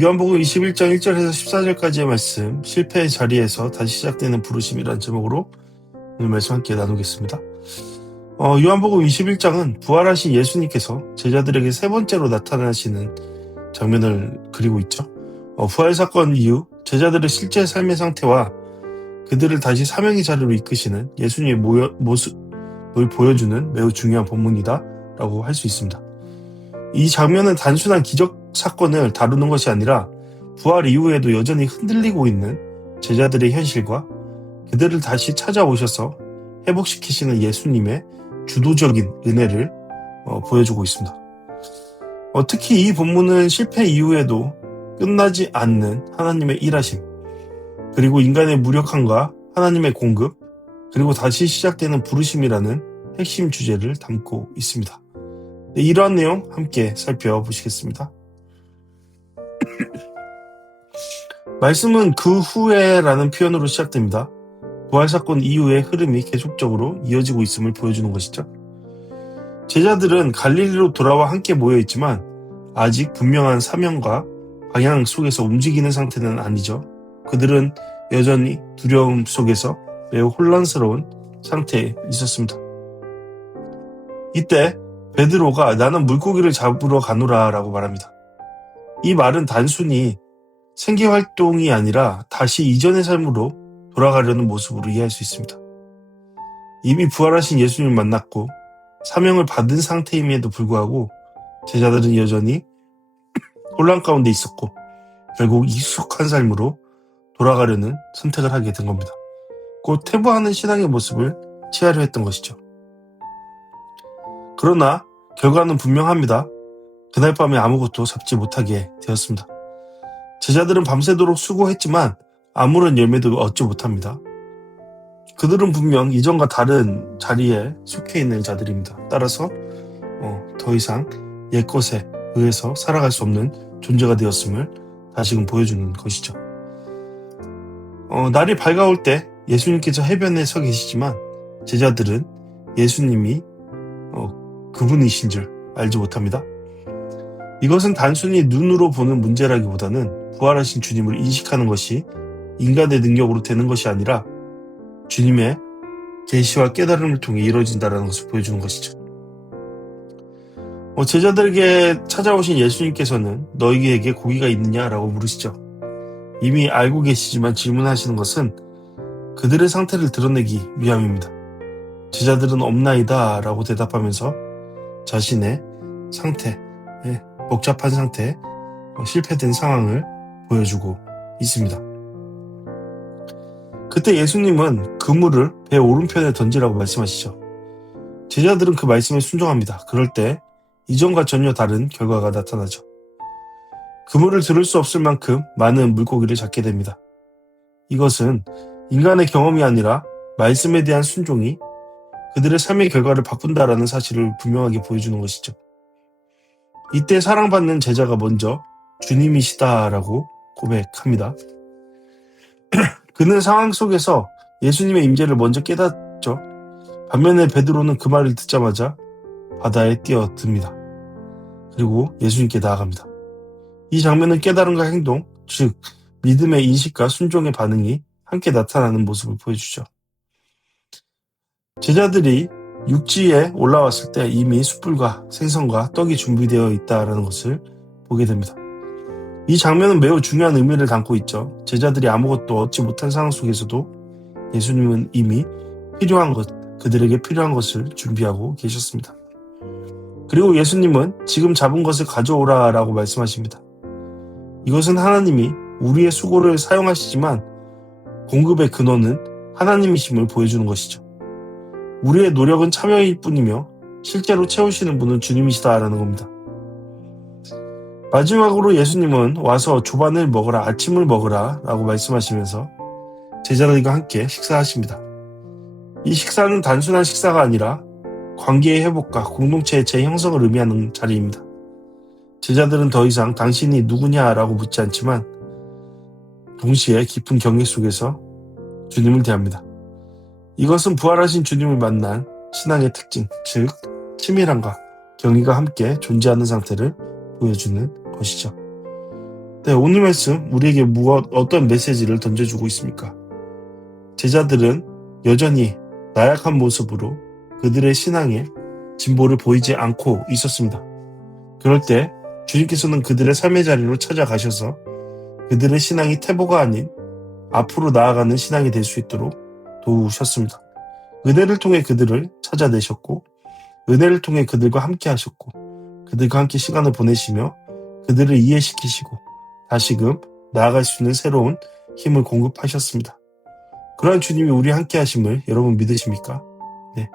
요한복음 21장 1절에서 14절까지의 말씀, 실패의 자리에서 다시 시작되는 부르심이라는 제목으로 오늘 말씀 함께 나누겠습니다. 요한복음 21장은 부활하신 예수님께서 제자들에게 세 번째로 나타나시는 장면을 그리고 있죠. 부활 사건 이후 제자들의 실제 삶의 상태와 그들을 다시 사명의 자리로 이끄시는 예수님의 모습을 보여주는 매우 중요한 본문이다 라고 할 수 있습니다. 이 장면은 단순한 기적 사건을 다루는 것이 아니라 부활 이후에도 여전히 흔들리고 있는 제자들의 현실과 그들을 다시 찾아오셔서 회복시키시는 예수님의 주도적인 은혜를 보여주고 있습니다. 특히 이 본문은 실패 이후에도 끝나지 않는 하나님의 일하심, 그리고 인간의 무력함과 하나님의 공급, 그리고 다시 시작되는 부르심이라는 핵심 주제를 담고 있습니다. 네, 이러한 내용 함께 살펴보시겠습니다. 말씀은 그 후에라는 표현으로 시작됩니다. 부활사건 이후의 흐름이 계속적으로 이어지고 있음을 보여주는 것이죠. 제자들은 갈릴리로 돌아와 함께 모여있지만 아직 분명한 사명과 방향 속에서 움직이는 상태는 아니죠. 그들은 여전히 두려움 속에서 매우 혼란스러운 상태에 있었습니다. 이때 베드로가 나는 물고기를 잡으러 가노라 라고 말합니다. 이 말은 단순히 생계활동이 아니라 다시 이전의 삶으로 돌아가려는 모습으로 이해할 수 있습니다. 이미 부활하신 예수님을 만났고 사명을 받은 상태임에도 불구하고 제자들은 여전히 혼란 가운데 있었고 결국 익숙한 삶으로 돌아가려는 선택을 하게 된 겁니다. 곧 퇴보하는 신앙의 모습을 취하려 했던 것이죠. 그러나 결과는 분명합니다. 그날 밤에 아무것도 잡지 못하게 되었습니다. 제자들은 밤새도록 수고했지만 아무런 열매도 얻지 못합니다. 그들은 분명 이전과 다른 자리에 속해 있는 자들입니다. 따라서 더 이상 옛것에 의해서 살아갈 수 없는 존재가 되었음을 다시금 보여주는 것이죠. 날이 밝아올 때 예수님께서 해변에 서 계시지만 제자들은 예수님이 그분이신 줄 알지 못합니다. 이것은 단순히 눈으로 보는 문제라기보다는 부활하신 주님을 인식하는 것이 인간의 능력으로 되는 것이 아니라 주님의 계시와 깨달음을 통해 이루어진다는 것을 보여주는 것이죠. 제자들에게 찾아오신 예수님께서는 너희에게 고기가 있느냐라고 물으시죠. 이미 알고 계시지만 질문하시는 것은 그들의 상태를 드러내기 위함입니다. 제자들은 없나이다 라고 대답하면서 자신의 상태, 복잡한 상태, 실패된 상황을 보여주고 있습니다. 그때 예수님은 그물을 배 오른편에 던지라고 말씀하시죠. 제자들은 그 말씀에 순종합니다. 그럴 때 이전과 전혀 다른 결과가 나타나죠. 그물을 들을 수 없을 만큼 많은 물고기를 잡게 됩니다. 이것은 인간의 경험이 아니라 말씀에 대한 순종이 그들의 삶의 결과를 바꾼다라는 사실을 분명하게 보여주는 것이죠. 이때 사랑받는 제자가 먼저 주님이시다라고 고백합니다. 그는 상황 속에서 예수님의 임재를 먼저 깨닫죠. 반면에 베드로는 그 말을 듣자마자 바다에 뛰어듭니다. 그리고 예수님께 나아갑니다. 이 장면은 깨달음과 행동, 즉 믿음의 인식과 순종의 반응이 함께 나타나는 모습을 보여주죠. 제자들이 육지에 올라왔을 때 이미 숯불과 생선과 떡이 준비되어 있다는 것을 보게 됩니다. 이 장면은 매우 중요한 의미를 담고 있죠. 제자들이 아무것도 얻지 못한 상황 속에서도 예수님은 이미 그들에게 필요한 것을 준비하고 계셨습니다. 그리고 예수님은 지금 잡은 것을 가져오라 라고 말씀하십니다. 이것은 하나님이 우리의 수고를 사용하시지만 공급의 근원은 하나님이심을 보여주는 것이죠. 우리의 노력은 참여일 뿐이며 실제로 채우시는 분은 주님이시다라는 겁니다. 마지막으로 예수님은 와서 조반을 먹어라, 아침을 먹으라 라고 말씀하시면서 제자들과 함께 식사하십니다. 이 식사는 단순한 식사가 아니라 관계의 회복과 공동체의 재형성을 의미하는 자리입니다. 제자들은 더 이상 당신이 누구냐라고 묻지 않지만 동시에 깊은 경외 속에서 주님을 대합니다. 이것은 부활하신 주님을 만난 신앙의 특징, 즉 친밀함과 경의가 함께 존재하는 상태를 보여주는 것이죠. 네, 오늘 말씀 우리에게 어떤 메시지를 던져주고 있습니까? 제자들은 여전히 나약한 모습으로 그들의 신앙에 진보를 보이지 않고 있었습니다. 그럴 때 주님께서는 그들의 삶의 자리로 찾아가셔서 그들의 신앙이 태보가 아닌 앞으로 나아가는 신앙이 될 수 있도록 도우셨습니다. 은혜를 통해 그들을 찾아내셨고, 은혜를 통해 그들과 함께 하셨고, 그들과 함께 시간을 보내시며 그들을 이해시키시고 다시금 나아갈 수 있는 새로운 힘을 공급하셨습니다. 그러한 주님이 우리 함께 하심을 여러분 믿으십니까? 네,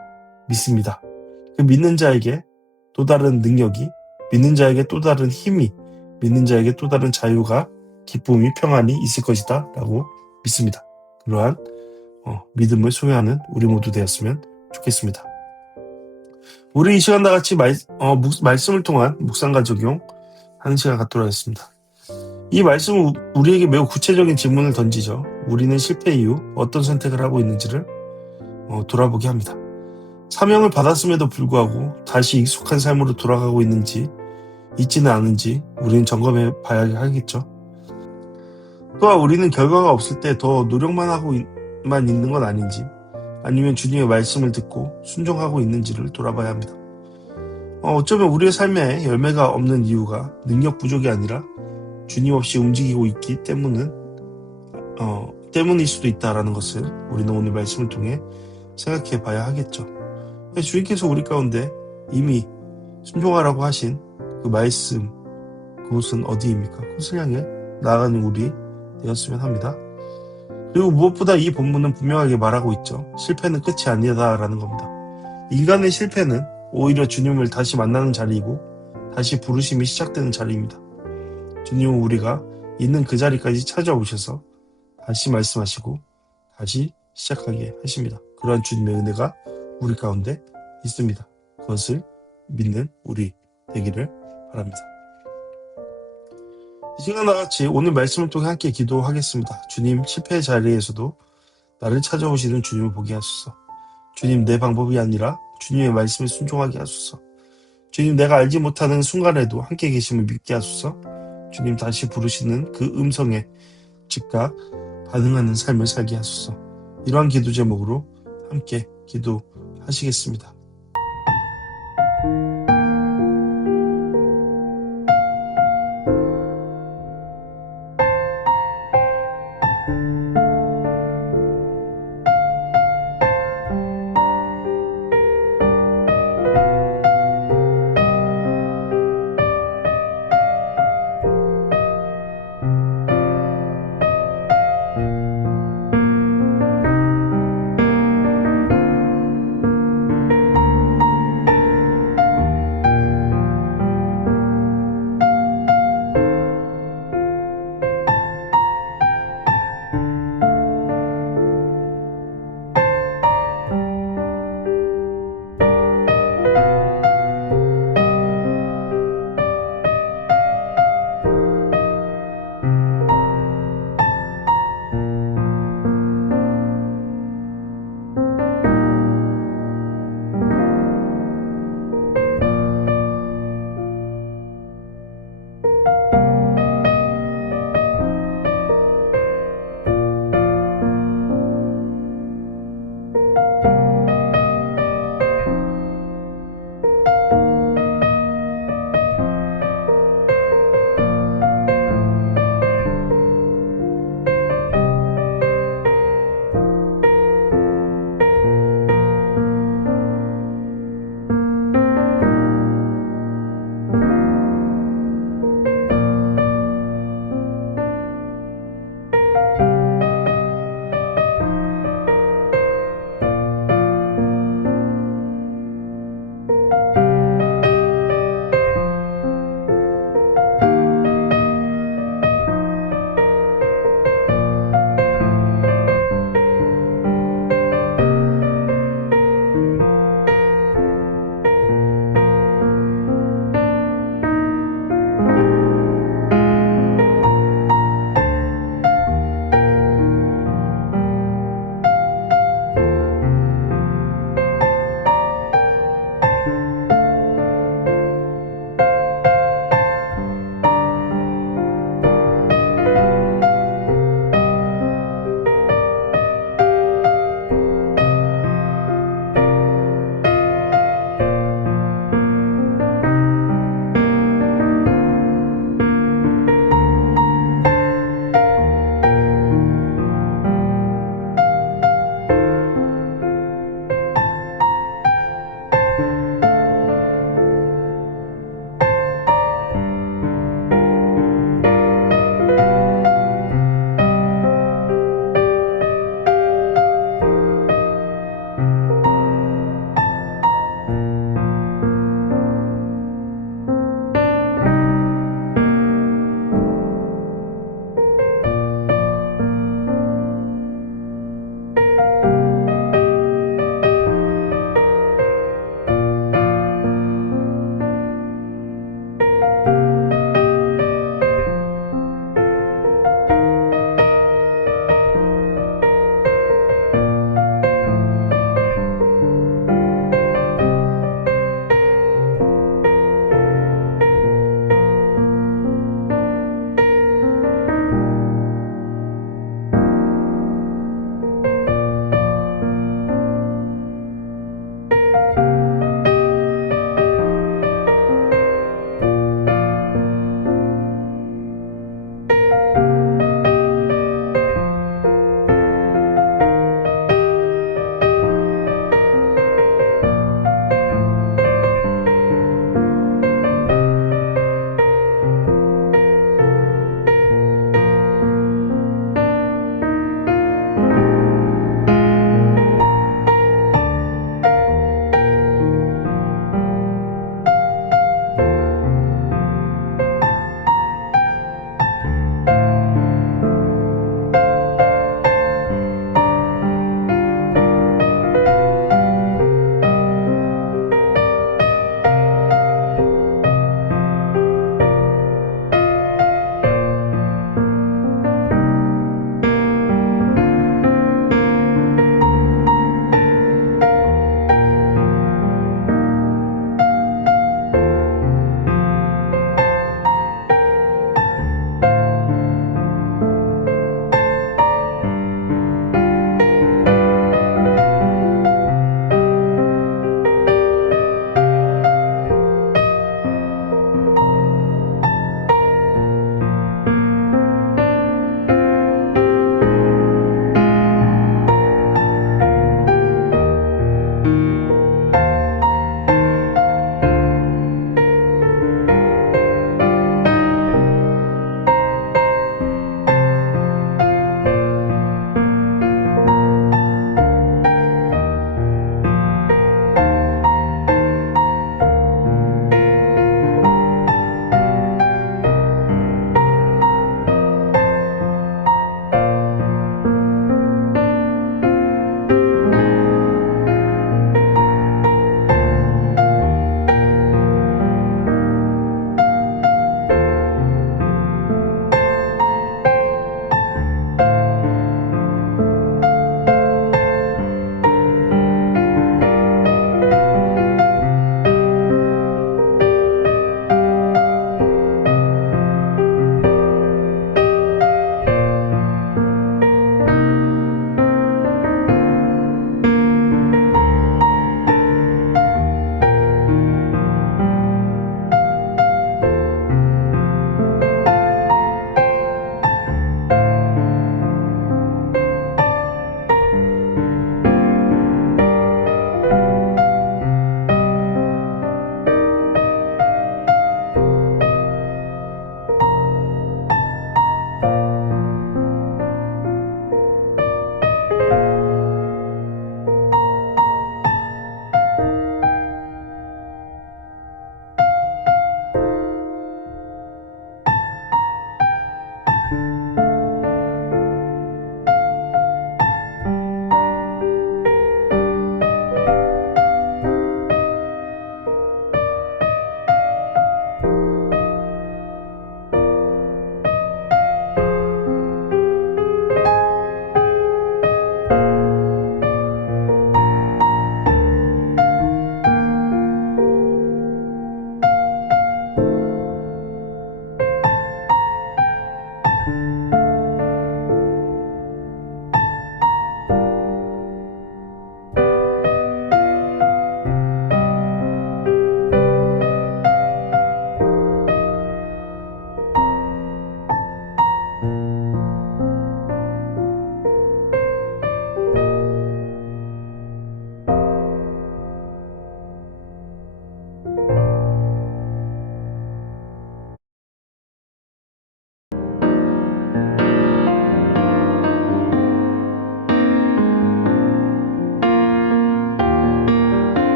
믿습니다. 그 믿는 자에게 또 다른 능력이, 믿는 자에게 또 다른 힘이, 믿는 자에게 또 다른 자유가, 기쁨이, 평안이 있을 것이다 라고 믿습니다. 그러한 믿음을 소유하는 우리 모두 되었으면 좋겠습니다. 우리 이 시간 다 같이 말씀을 통한 묵상과 적용하는 시간 갖도록 하겠습니다. 이 말씀은 우리에게 매우 구체적인 질문을 던지죠. 우리는 실패 이후 어떤 선택을 하고 있는지를 돌아보게 합니다. 사명을 받았음에도 불구하고 다시 익숙한 삶으로 돌아가고 있지는 않은지 우리는 점검해 봐야 하겠죠. 또한 우리는 결과가 없을 때 더 노력만 하고만 있는 건 아닌지, 아니면 주님의 말씀을 듣고 순종하고 있는지를 돌아봐야 합니다. 어쩌면 우리의 삶에 열매가 없는 이유가 능력 부족이 아니라 주님 없이 움직이고 있기 때문일 수도 있다라는 것을 우리는 오늘 말씀을 통해 생각해 봐야 하겠죠. 주님께서 우리 가운데 이미 순종하라고 하신 그 말씀, 그곳은 어디입니까? 그것을 향해 나아가는 우리 되었으면 합니다. 그리고 무엇보다 이 본문은 분명하게 말하고 있죠. 실패는 끝이 아니다라는 겁니다. 인간의 실패는 오히려 주님을 다시 만나는 자리이고 다시 부르심이 시작되는 자리입니다. 주님은 우리가 있는 그 자리까지 찾아오셔서 다시 말씀하시고 다시 시작하게 하십니다. 그러한 주님의 은혜가 우리 가운데 있습니다. 그것을 믿는 우리 되기를 바랍니다. 이 시간 나같이 오늘 말씀을 통해 함께 기도하겠습니다. 주님, 실패의 자리에서도 나를 찾아오시는 주님을 보게 하소서. 주님, 내 방법이 아니라 주님의 말씀에 순종하게 하소서. 주님, 내가 알지 못하는 순간에도 함께 계심을 믿게 하소서. 주님, 다시 부르시는 그 음성에 즉각 반응하는 삶을 살게 하소서. 이러한 기도 제목으로 함께 기도하시겠습니다.